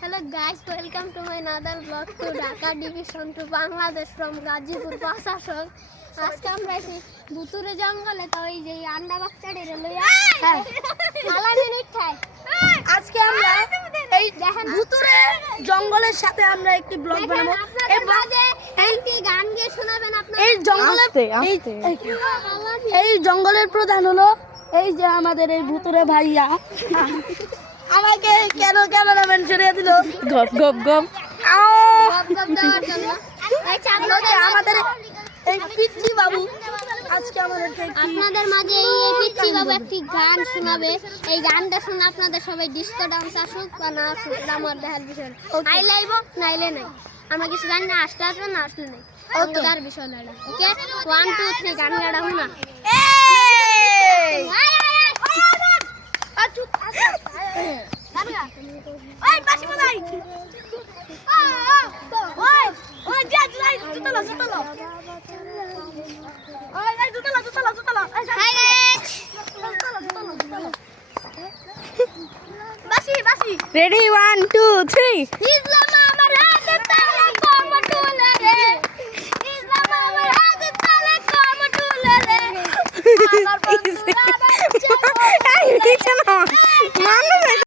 Hello guys, welcome to my another vlog to Dhaka division to Bangladesh from Gazipur Pasashok. আজকে আমরা এই ভুতুরে জঙ্গলে তো এই যে আন্ডা বাচ্চাড়ে লইয়া আলা মিনিট খাই। আজকে আমরা এই ভুতুরে জঙ্গলের সাথে আমরা একটি ব্লগ বানাবো। এই ব্লগে একটি গান গিয়ে শোনাবেন আপনারা। এই জঙ্গলের প্রধান হলো এই যে আমাদের এই ভুতুরে ভাইয়া। আমাকে কেন ক্যামেরাম্যান সরিয়ে দিল? গপ গপ গপ দেওয়ার জন্য আমাদের এই পিচ্চি বাবু আজকে আমাদেরকে আপনাদের মাঝে এই পিচ্চি বাবু একটি গান শোনাবে। এই গানটা শুনে আপনাদের সবাই ডিস্কো ডান্স আসুক বা না আসুক এটা আমার দেখার বিষয় না। আইলে আইব নাইলে নাই, আমরা কিছু জানি না, আসলে আসবে না আসলে নাই, তার বিষয় না। ওকে 1 2 3 গান গাড়া হুনা। ওই বাসি বাজাই ওই যা জুলাই জুতলো ওই জুতলো হাই গাইস, বাসি রেডি 1 2 3 হিজলা